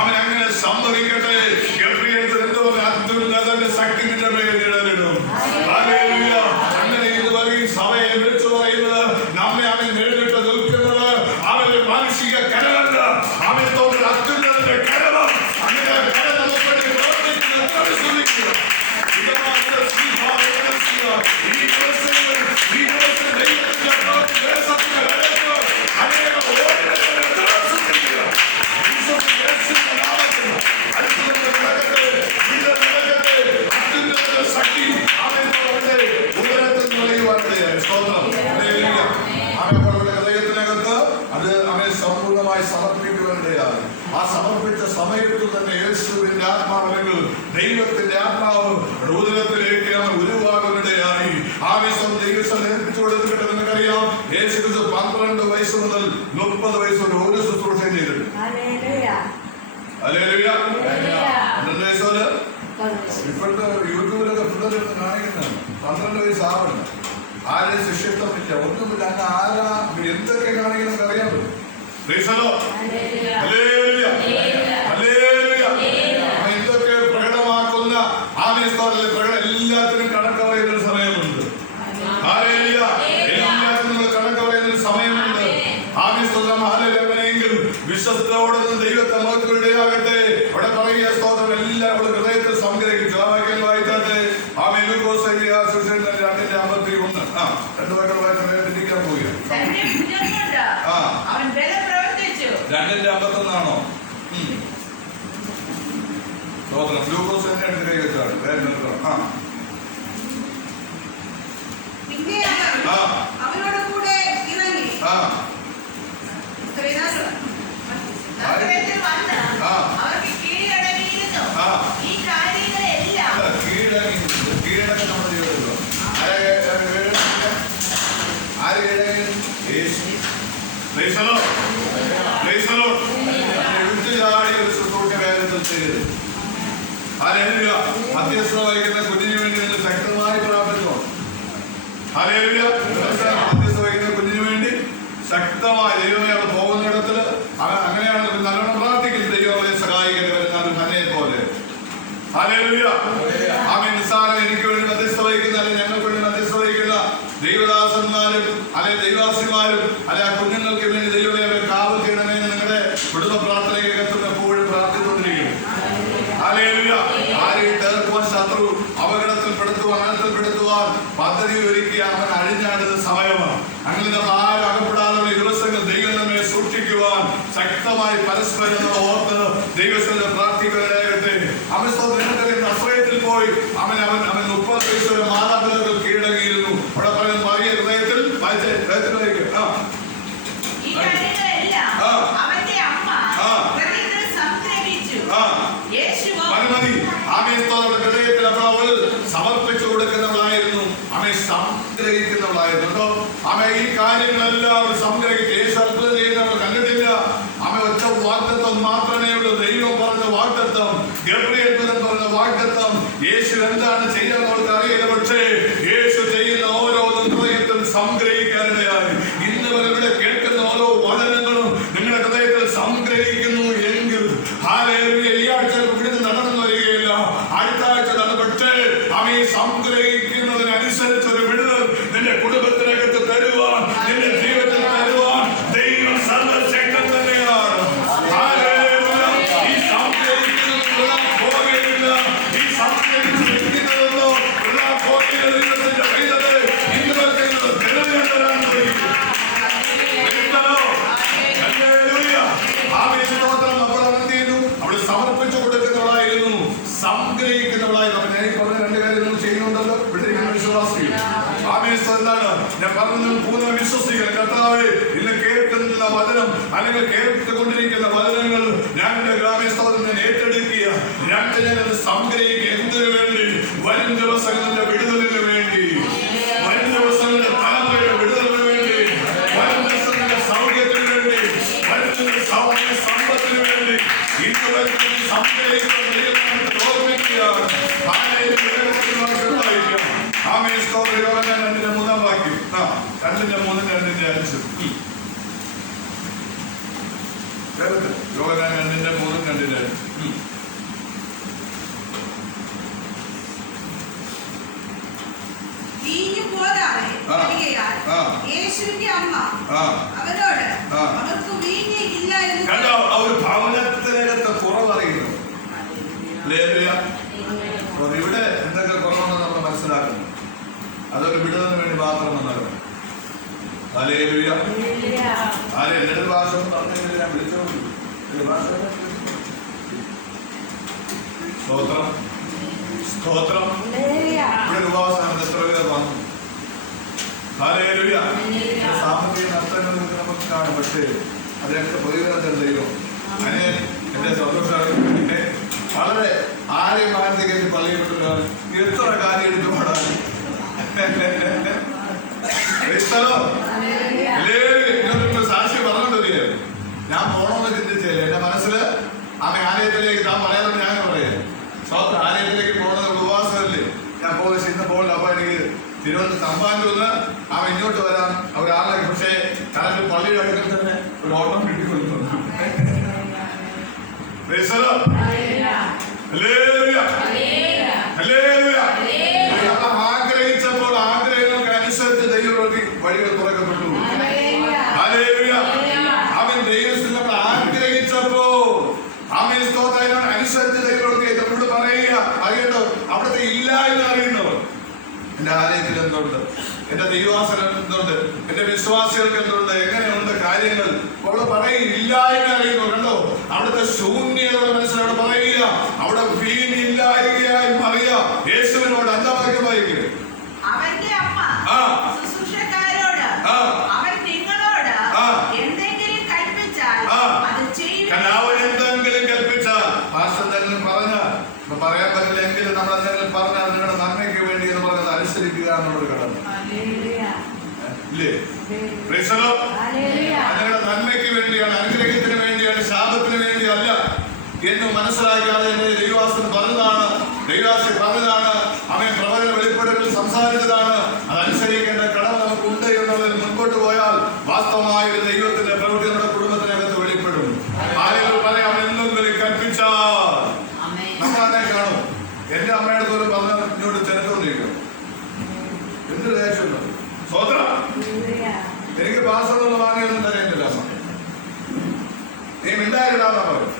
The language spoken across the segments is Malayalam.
അവൻ അങ്ങനെ സംഭവിക്കട്ടെ. അത്യുന്നതന്റെ ശക്തി നിന്റെ മേൽ നിഴലിടും. അങ്ങനെ ഇതുവരെ സഭയെ വിളിച്ചു പറയുന്നത് നമ്മെ അവൻ നേരിട്ട് നിൽക്കുന്നത് അവന്റെ മാനുഷിക കരമല്ല, അവൻ തോന്നുന്ന അത്യുന്നതന്റെ കരമം. അങ്ങനെ കര നമുക്ക് വേണ്ടി പ്രവർത്തിക്കുന്നത് ശ്രദ്ധിക്കുക. ഈ ദിവസങ്ങളിൽ ദൈവത്തിന്റെ സമർപ്പിക്കുവാനിടയായി. ആ സമർപ്പിച്ച സമയത്ത് തന്നെ യേശുവിന്റെ ആത്മാവെങ്കിൽ ദൈവത്തിന്റെ ആത്മാവ് ഹൃദയത്തിലേക്ക് അവൻ ഉരുവാകുന്നിടയായി. ആവേശം ദൈവം ഏൽപ്പിച്ചു കൊടുത്തിട്ട് നിങ്ങൾക്കറിയാം, യേശു 12 വയസ്സ് മുതൽ 30 വയസ്സ് വരെ ഒരു ശുശ്രൂഷ ചെയ്തിട്ടുണ്ട്. ഇപ്പോഴത്തെ യൂട്യൂബിലൊക്കെ പിള്ളേരെടുത്ത് കാണിക്കുന്നതാണ് 12 വയസ്സാവണം. ആരെയും ശിഷ്യത്വമില്ല, ഒന്നുമില്ല. അങ്ങ് ആരാ എന്തൊക്കെ കാണിക്കുന്നത് അറിയാൻ പറ്റും. എന്തൊക്കെ പ്രകടമാക്കുന്ന എല്ലാത്തിനും കണക്ക് പറയുന്നൊരു സമയമുണ്ട്. എല്ലാത്തിനും കണക്ക് പറയുന്നൊരു സമയമുണ്ട്. ആവേശമെങ്കിൽ വിശ്വസ്തയോടെ ദൈവത്തെ നമുക്ക് ഇടയാകട്ടെ. അവിടെ പറയുക സ്തോത്രം എല്ലാം നമ്മൾ ഹൃദയത്തിൽ സംഗ്രഹിച്ചു. ആ വാക്യം വായിച്ചാട്ടെ. ആമേൻ. 2:51. 2 വാക്യം വായിച്ചാൽ ചിന്തിക്കാൻ പോവുക. 2:51 സ്തോത്രം. ഗ്ലൂക്കോസ് തന്നെ എടുത്ത് കൈ വെച്ചാണ് വേറെ നിർത്തണം. അവനോട് കൂടെ ഇറങ്ങി അവർക്ക് കീഴടങ്ങിയിരുന്നു. ഈ കാര്യങ്ങളെല്ലാം കീഴടങ്ങി നമ്മുടെ ജീവിതത്തിലോ ആര് കീഴടങ്ങി? മധ്യസ്ഥ വഹിക്കുന്ന കുഞ്ഞിന് വേണ്ടി നിങ്ങൾ ശക്തമായി പ്രാർത്ഥിച്ചോ. മധ്യസ്ഥ വഹിക്കുന്ന കുഞ്ഞിന് വേണ്ടി ശക്തമായി ദൈവമേ അവിടെ പോകുന്നിടത്തിൽ അങ്ങനെയാണ് നല്ലോണം പ്രാർത്ഥിക്കുന്നത്. ദൈവം അവരെ സഹായിക്കട്ടെ വരുന്ന തന്നെ പോലെ. ആമേൻ. നിസ്സാരം എനിക്ക് വേണ്ടി മധ്യസ്ഥ വഹിക്കുന്ന അല്ലെങ്കിൽ ഞങ്ങൾക്ക് വേണ്ടി മധ്യസ്ഥ വഹിക്കുന്ന ദൈവദാസന്മാരും അല്ലെങ്കിൽ ദൈവാസിമാരും അല്ലെ ആ കുഞ്ഞുങ്ങൾക്ക് വേണ്ടി ദൈവമേ അവരെ കാവൽ ചെയ്യണമെന്ന് നിങ്ങളുടെ കുടുംബ പ്രാർത്ഥനയ്ക്കകത്തും എപ്പോഴും പ്രാർത്ഥിച്ചുകൊണ്ടിരിക്കുന്നു. ആരെയും തകർക്കുവാൻ ശത്രു അപകടത്തിൽപ്പെടുത്തുവാൻ അനർത്ഥപ്പെടുത്തുവാൻ പദ്ധതി ഒരുക്കി അവൻ അഴിഞ്ഞാടുന്ന സമയമാണ്. അങ്ങനെ നമ്മൾ ആരും അകപ്പെടാനുള്ള ദിവസങ്ങൾ ദൈവം നമ്മെ സൂക്ഷിക്കുവാൻ ശക്തമായി പരസ്പരം ഓർത്ത് ദൈവസ്ഥ പ്രാർത്ഥിക്കാനാകട്ടെ. അവൻ നസ്രയത്തിൽ പോയി അവൻ 30 വയസ്സ് വരെ മാതാപിതാക്കൾ കീഴടങ്ങിയിരുന്നു. അവിടെ പറയുന്ന മറിയ ഹൃദയത്തിൽ ഹൃദയത്തിൽ അവൾ സമർപ്പിച്ചു കൊടുക്കുന്നവളായിരുന്നു. അവനെ സംഗ്രഹിക്കുന്നവളായിരുന്നു. അവൻ ഈ കാര്യങ്ങളെല്ലാം അവൾ സംഗ്രഹിച്ചു. യേശു അത്ഭുതം ചെയ്യുന്നവൾ കണ്ടിട്ടില്ല. അവൻ ഒറ്റ വാഗ്ദത്തം മാത്രമേ ഉള്ളൂ. ദൈവം പറഞ്ഞ വാഗ്ദത്തം, ഗബ്രിയേൽ പറഞ്ഞ വാഗ്ദത്തം. യേശു എന്താണ് ചെയ്യാൻ അവൾക്ക് അറിയില്ല. പക്ഷേ യേശു ചെയ്യുന്ന ഓരോന്നും ഹൃദയത്തിൽ സംഗ്രഹിക്കാനിടയായി. ഇന്ന് വരെ ഇവിടെ കേൾക്കുന്ന ഓരോ വചനങ്ങളും നിങ്ങളുടെ ഹൃദയത്തിൽ സംഗ്രഹിക്കുന്നു എങ്കിൽ ഈ ആഴ്ച ഇവിടുന്ന് നടന്നു വരികയില്ല, അടുത്ത ആഴ്ച നടന്നു. പക്ഷേ അവയെ സംഗ്രഹിക്കുന്നതിനനുസരിച്ച് ഒരു വിടുതൽ നിന്റെ കുടുംബത്തിനകത്ത് തരുവാൻ, നിന്റെ ജീവിതത്തിൽ തരുവാൻ ദൈവം സർവശക്തൻ തന്നെയാണ്. ഈ സംഗ്രഹിക്കുന്നതൊന്നും പോകയില്ല. ഈ സംഗ്രഹിച്ചിരിക്കുന്നതൊന്നും പോകയില്ല. ഇന്ന് വരെ തെളിവുകണ്ടരാൻ അവിടെ സമർപ്പിച്ചു കൊടുക്കുന്നവളായിരുന്നു, സംഗ്രഹിക്കുന്നവളായിരുന്നു. അപ്പൊ ഞാൻ ഈ പറഞ്ഞ 2 കാര്യങ്ങൾ ചെയ്യുന്നുണ്ടല്ലോ. ഇവിടെ വിശ്വാസികൾ എന്താണ് ഞാൻ പറഞ്ഞു? പൂർണ്ണ വിശ്വസികൾ. കർത്താവേ, ഇന്ന് കേൾക്കുന്ന വചനം അല്ലെങ്കിൽ കേട്ടുകൊണ്ടിരിക്കുന്ന വചനങ്ങൾ ഞാൻ എന്റെ ഗ്രാമീണ ഏറ്റെടുക്കുക. 2 ഞങ്ങൾ സംഗ്രഹിക്കുക. എന്തിനു വേണ്ടി? വരും ദിവസങ്ങളുടെ വിടുതലിന് വേണ്ടി, വരും ദിവസങ്ങളുടെ തലമുറയുടെ വിടുതലിന് വേണ്ടി, വരും ദിവസങ്ങളുടെ സൗഖ്യത്തിന് വേണ്ടി, വരും സമ്പത്തിന് വേണ്ടി. ഇന്ന് വരുന്ന സംഗ്രഹിക്കുന്ന ഓർമ്മിക്കുകയാണ്. ആമേൻ. സ്തോത്രം. യോഹന്നാൻ 2:3 വാക്യം. 2:3, 2:5. യോഹന്നാൻ 2:3, കണ്ടിട്ട് യേശുവിന്റെ അമ്മ അവരോട് അവർക്ക് വീഞ്ഞ് ഇല്ല എന്ന് കണ്ടോ. അവർ ഭവനത്തിനകത്ത് കുറവറിയുന്നു. ഇവിടെ എന്തൊക്കെ കുറവെന്ന് നമ്മൾ മനസ്സിലാക്കുന്നു. അതൊക്കെ വിടുന്നതിന് വേണ്ടി മാത്രം വന്നവർ. എന്റെ ഭാഷ പറഞ്ഞെങ്കിൽ ഞാൻ വിളിച്ചോളൂ. സ്തോത്രം സ്തോത്രം. ഇവിടെ ഉപവാസം എത്ര പേർ വന്നു. സാമ്പത്തിക നഷ്ടങ്ങൾ നമുക്ക് കാണും. പക്ഷേ അതൊക്കെ പ്രയോജനത്തിൽ ദൈവം. അതിന് എന്റെ സന്തോഷം വളരെ ആരെയും മാനസികമായിട്ട് പള്ളിയിൽപ്പെട്ടില്ല. എത്ര കാര്യം എടുത്തു പാടാൻ സാക്ഷി പറഞ്ഞോണ്ടിരിക്കുക. ഞാൻ പോണമെന്ന് ചിന്തിച്ചില്ല. എന്റെ മനസ്സില് ആലയത്തിലേക്ക് താൻ പറയാമെന്ന് ഞാൻ പറയാം. ആലയത്തിലേക്ക് പോകുന്നത് ഉപവാസമല്ലേ. ഞാൻ പോയി ഇന്ന് പോകില്ല. അപ്പൊ എനിക്ക് തിരുവനന്തപുരം തമ്പാനൂന്ന് ഇങ്ങോട്ട് വരാം ഒരാളെ. പക്ഷേ കറണ്ട് പള്ളിയുടെ അടുക്കൽ തന്നെ ഒരു ഓട്ടം കിട്ടിക്കൊടുക്കുന്നു. ആഗ്രഹിച്ചപ്പോൾ ആഗ്രഹങ്ങൾക്ക് അനുസരിച്ച് ദൈവവഴി വഴികൾ തുറക്കപ്പെട്ടു. അവൻ ദൈവത്തിൽ നമ്മൾ ആഗ്രഹിച്ചപ്പോ അനുസരിച്ച് ദൈവവഴി നമ്മളോട് പറയുക. അറിയട്ടോ, അവിടുത്തെ ഇല്ല എന്ന് അറിയുന്നവർ എന്റെ ആലയത്തിൽ എന്തുണ്ട്, എന്റെ ദൈവാസനം എന്തുണ്ട്, എന്റെ വിശ്വാസികൾക്ക് എന്തുണ്ട്, എങ്ങനെയുണ്ട് കാര്യങ്ങൾ അവിടെ പറയും. ഇല്ലായ്മ അറിയുന്നു. കണ്ടോ, അവിടുത്തെ ശൂന്യതയുടെ മനസ്സിലവിടെ പറയുക. അവിടെ വീണില്ലായ്മയായി മറിയ യേശുവിനോട് എന്താ വായിക്കുക. അവന്റെ അമ്മ ശുശ്രൂഷക്കാരോട് അവൻ നിങ്ങളോട് എന്തെങ്കിലും കൽപ്പിച്ചാൽ അത് ചെയ്യും. അവൻ എന്തെങ്കിലും കൽപ്പിച്ചാൽ എന്തെങ്കിലും പറഞ്ഞാൽ പറയാൻ പറ്റില്ലെങ്കിൽ നമ്മൾ എന്തെങ്കിലും പറഞ്ഞാൽ നിങ്ങളുടെ നന്മയ്ക്ക് വേണ്ടി എന്ന് പറഞ്ഞത് അനുസരിക്കുക എന്നുള്ളൊരു കടമ ഇല്ലേ. നിങ്ങളുടെ നന്മയ്ക്ക് വേണ്ടിയാണ്, അനുഗ്രഹത്തിന് വേണ്ടിയാണ്, ശാപത്തിന് വേണ്ടിയല്ല എന്ന് മനസ്സിലാക്കാതെ എന്റെ ദൈവാസൻ പറഞ്ഞതാണ്. ദൈവാസി പറഞ്ഞതാണ്. അവൻ പ്രവചന വെളിപ്പെടുത്തൽ സംസാരിച്ചതാണ്. അതനുസരിക്കേണ്ട കടമ നമുക്കുണ്ട് എന്നുള്ളതിൽ മുൻപോട്ട് പോയാൽ വാസ്തവമായ ഒരു ദൈവത്തിന്റെ പ്രവൃത്തി നമ്മുടെ കുടുംബത്തിനകത്ത് വെളിപ്പെടും. ആരെങ്കിലും പറയാം എന്തെങ്കിലും കൽപ്പിച്ചാൽ നമ്മളെ കാണും. എന്റെ അമ്മയുടെ പോലും പറഞ്ഞാൽ ഇങ്ങോട്ട് ചെറുത്തോണ്ടിരിക്കും. എന്തൊരു ദേഷ്യമുണ്ടോ. സ്വതന്ത്രം എനിക്ക് പാസ്സൊന്നും വാങ്ങിയൊന്നും തരേണ്ടില്ല. നീ മിണ്ടായിടാന്നാ പറയും.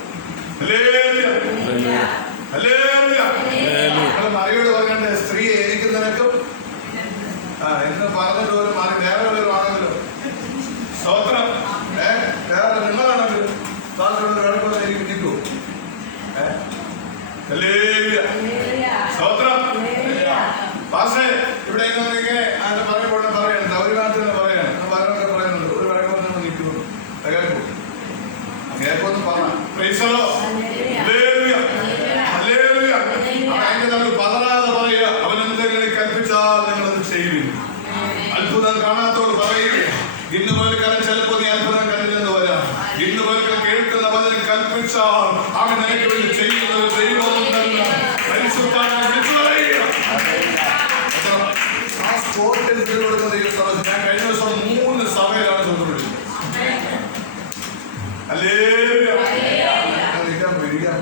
മറിയോട് പറഞ്ഞ സ്ത്രീയെ എനിക്ക് നിനക്കും എന്ന് പറഞ്ഞിട്ട് പോലും മാറി വേറെ വല്ലവരും ആണെങ്കിലും സ്വതന്ത്രം വേറെ നിങ്ങളാണെങ്കിലും വഴക്കുള്ള എനിക്ക് നിൽക്കൂ. സ്വതന്ത്രം പക്ഷേ ഇവിടെ ഇങ്ങനെ അതിന്റെ പറയുമ്പോൾ പറയണം. ദൗര്യനാഥ് തന്നെ പറയാണ്. പലരൊക്കെ പറയുന്നുണ്ട് ഒരു വഴക്കൊന്നും നിൽക്കുന്നു. കേൾക്കൊന്നും പറഞ്ഞു അതിന്റെ നമ്മൾ പതറാതെ പറയുക. അവനെന്തെങ്കിലും കൽപ്പിച്ചാൽ നിങ്ങളത് ചെയ്യും. അത്ഭുതം കാണാത്തോട് പറയുക. ഇന്ന് മുതൽ ചിലപ്പോൾ നീ അത്ഭുതം കണ്ടില്ലെന്ന് വരാം. ഇന്ന് മുതൽ കേൾക്കുന്ന വചനം കൽപ്പിച്ചാൽ അവൻ നിനക്ക് വേണ്ടി ചെയ്യുന്നത് ദൈവമുണ്ടെന്ന് ആ സ്പോട്ടിൽ കൊടുക്കുന്ന ദൈവം. ഞാൻ കഴിഞ്ഞ ദിവസം 3 സഭയിലാണ് ചോദിച്ചത്. അല്ലേ ഇരിക്കാൻ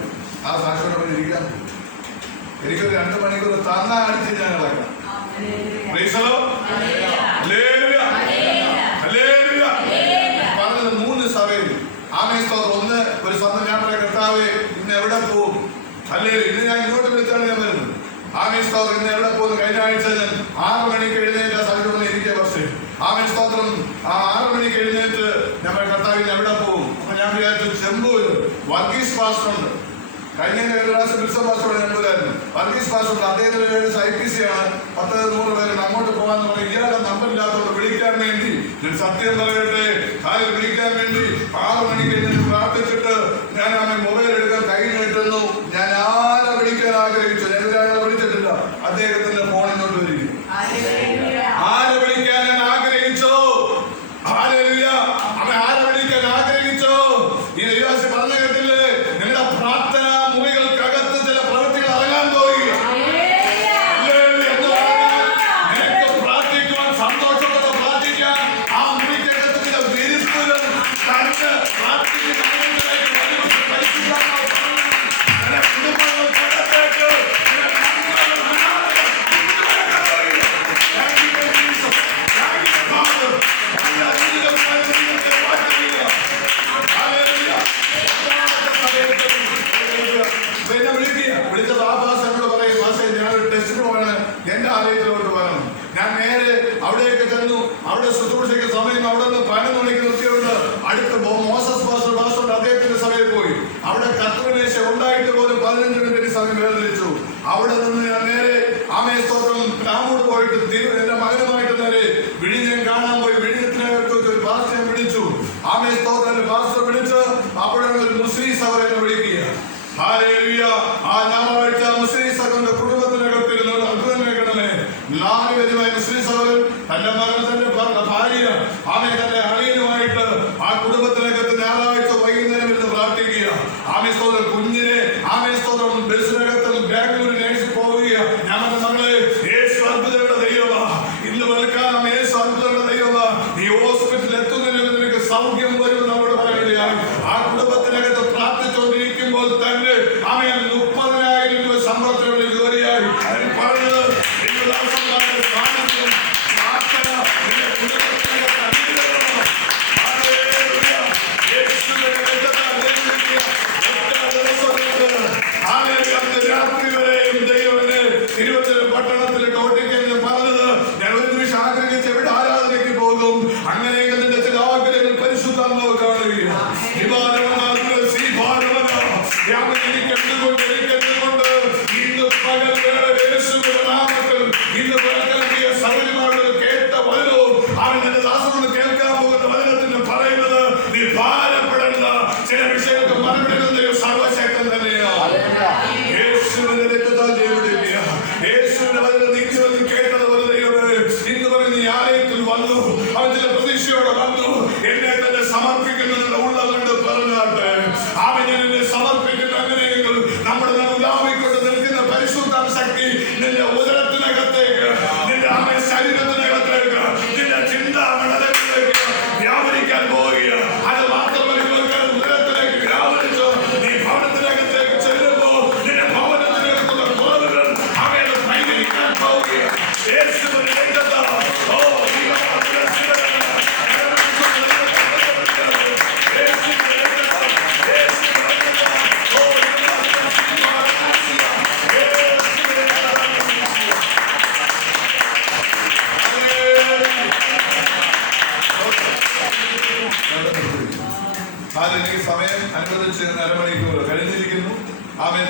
ആ സാക്ഷിയോടെ ഇരിക്കാൻ എനിക്കൊരു 2 മണിക്കൂർ തന്നാ അടിച്ച് ഞാൻ ഇളക്കാം. പറഞ്ഞത് 3 സഭയിൽ ഒന്ന് ഒരു സഭ ഞാൻ പറയാം. കർത്താവേ ഇന്ന് എവിടെ പോകും? അല്ലേ ഇന്ന് ഞാൻ ഇങ്ങോട്ട് വിളിച്ചാണ് ഞാൻ വരുന്നത്. സ്തോത്രം ഇന്ന് എവിടെ പോകുന്നു? കഴിഞ്ഞ ആഴ്ച ഞാൻ 6 മണിക്ക് എഴുന്നേറ്റ് സഭയിൽ ഇരിക്കുക. പക്ഷേ സ്തോത്രം 6 മണിക്ക് എഴുന്നേറ്റ് ഞാൻ കർത്താവിന് എവിടെ പോകും? അപ്പൊ ഞാൻ വിചാരിച്ചു ചെമ്പൂര് വർഗീസ് പാസ്റ്ററുണ്ട്. കഴിഞ്ഞ പ്രാവശ്യം ബിൽസൺ പാസ്റ്ററോട് ചെമ്പൂരായിരുന്നു. വർഗീസ് പാസ്റ്ററുണ്ട്. അദ്ദേഹത്തിന്റെ IPC ആണ്. 10-100 പേരുണ്ട്. അങ്ങോട്ട് പോകാന്ന് പറയും. ഇയാളുടെ നമ്പറില്ലാത്തവർ വിളിക്കാൻ വേണ്ടി ഞാൻ സത്യം പറയട്ടെ, കാര്യം വിളിക്കാൻ വേണ്ടി 6 മണിക്ക് എഴുന്നേറ്റ് പ്രാർത്ഥിച്ചിട്ട് ഞാൻ അവൻ മൊബൈൽ എടുക്കാൻ കൈ നീട്ടുന്നു. ഞാൻ ആരെ വിളിക്കാൻ ആഗ്രഹിച്ചു. ഞാൻ ഇവരാളെ വിളിച്ചിട്ടില്ല. അദ്ദേഹത്തിന്റെ ഫോൺ ഇങ്ങോട്ട് വരിക. ആരെ വിളിക്കാൻ ഞാൻ ആഗ്രഹിച്ചോ? അവൻ ആരെ വിളിക്കാൻ ആഗ്രഹിച്ചോ? ഈ ദൈവവാസി പറഞ്ഞു കേട്ടില്ലേ? നിങ്ങളുടെ പ്രാർത്ഥന മുറികൾക്കകത്ത് ചില പ്രവൃത്തികൾ ഇറങ്ങാൻ പോയി. നിനക്ക് പ്രാർത്ഥിക്കുവാൻ, സന്തോഷത്തോടെ പ്രാർത്ഥിക്കാൻ ആ മുറിക്കകത്ത് ചില വിരുദ്ധുകൾ കണ്ട് പ്രാർത്ഥിക്കുന്ന അവിടെ നിന്ന് ഞാൻ നേരെ ആമേ സ്തോത്രം രാമോട് പോയിട്ട് എന്റെ മകനുമായിട്ട് നേരെ വിഴിഞ്ഞം കാണാൻ പോയി. വിഴിഞ്ഞത്തിനകത്ത് ഒരു പാസ്റ്ററെ വിളിച്ചു. ആമേ സ്തോത്രം പാസ്റ്റർ വിളിച്ച് അപ്പോഴാണ് ഒരു മുസ്ലിം സഹോദരനെ വിളിക്കുക. ഹല്ലേലൂയ. ആ ഞായറാഴ്ച മുസ്ലിം സഹോദരന്റെ കുടുംബത്തിനകത്തിരുന്ന് അത്ഭുതം കേൾക്കണമേ. 4 പേരുമായി മുസ്ലിം സഹോദരൻ തന്റെ മകൻ തന്റെ ഭാര്യ ആമേ തന്റെ അളിയനുമായിട്ട് ആ കുടുംബത്തിനകത്ത് ഞായറാഴ്ച വൈകുന്നേരം ഇരുന്ന് പ്രാർത്ഥിക്കുക. ആമേ സ്തോത്രം കുഞ്ഞിനെ ആമേ സ്തോത്രം ബസ്സിനകത്ത് ബാംഗ്ലൂർ നേഴ്സിൽ പോവുക. ഞാൻ മകളെ യേശു അത്ഭുതങ്ങളുടെ ദൈവമാ. ഇന്ന് വെളുക്കാം യേശു അത്ഭുതങ്ങളുടെ ദൈവമാ. നീ ഹോസ്പിറ്റലിൽ എത്തുന്നതിന് നിനക്ക് സൗഖ്യം വരുമെന്ന് നമ്മോട് പറയുകയാണ്. ആ കുടുംബത്തിനകത്ത് പ്രാർത്ഥിച്ചുകൊണ്ടിരിക്കുമ്പോൾ തന്നെ ആമേ 30,000 രൂപ ശമ്പളത്തിനുള്ള ജോലിയായി പറഞ്ഞത് രാത്രി വരെയും ദൈവനെ തിരുവനന്തപുരം പട്ടണത്തിലെ കോട്ടയ്ക്ക് പറഞ്ഞത് ഞാൻ ഒരു നിമിഷം ആഗ്രഹിച്ച് എവിടെ ആരാധനയ്ക്ക് പോകും. അങ്ങനെയെങ്കിൽ നിന്റെ ചില ആഗ്രഹങ്ങൾ പരിശുദ്ധാത്മാവ് കാണുകയാണ്. ഇന്ന് പകൽ യേശുവിന്റെ നാമത്തിൽ ഇന്ന് പകൽ സൗകര്യമാരുടെ കേട്ട വചനവും അവൻ എന്റെ ദാസനോട് കേൾക്കാൻ പോകുന്ന വചനത്തിന് പറയുന്നത് നീ ഭാരപ്പെടേണ്ട ചില വിഷയങ്ങൾക്ക് മറുപടി സർവശക്തൻ തന്നെയാണ്. യേശുവിന്റെ രക്തത്താൽ ജയമിടിക്കുക. യേശുവിന്റെ വചനം നീ കേട്ടതുപോലെ ദൈവമേ ഇന്ന് പറഞ്ഞ് നീ ആലയത്തിൽ വന്നു. അവൻ ചില പ്രതീക്ഷയോടെ വന്നു. എന്നെ തന്നെ സമർപ്പിക്കുന്നതിന്റെ ഉള്ളതുകൊണ്ട് പറഞ്ഞാട്ടെ. അവൻ എന്നെ സമർപ്പിക്കുന്ന അങ്ങനെയെങ്കിൽ നമ്മുടെ ഉലാവിക്കൊണ്ട് നിൽക്കുന്ന പരിശുദ്ധാത്മ ശക്തി നിന്റെ ഉദരത്തിനകത്തേക്ക് നിന്റെ അമ്മ ശരീരത്തിനകത്തേക്ക് നിന്റെ ചിന്താമണ്ഡലത്തിലേക്ക് വ്യാപരിക്കാൻ പോവുക. അത് മാത്രമല്ല ഉദരത്തിലേക്ക് വ്യാപരിച്ചു നീ ഭവനത്തിനകത്തേക്ക് ചെല്ലുമ്പോൾ നിന്റെ ഭവനത്തിനകത്തുള്ള കുറവുകൾ അവയെ പരിഹരിക്കാൻ പോവുക. യേശുവിന്റെ രക്തത്താൽ എനിക്ക് സമയം അനുവദിച്ച് 1/2 മണിക്കൂർ കഴിഞ്ഞിരിക്കുന്നു. ആമേൻ.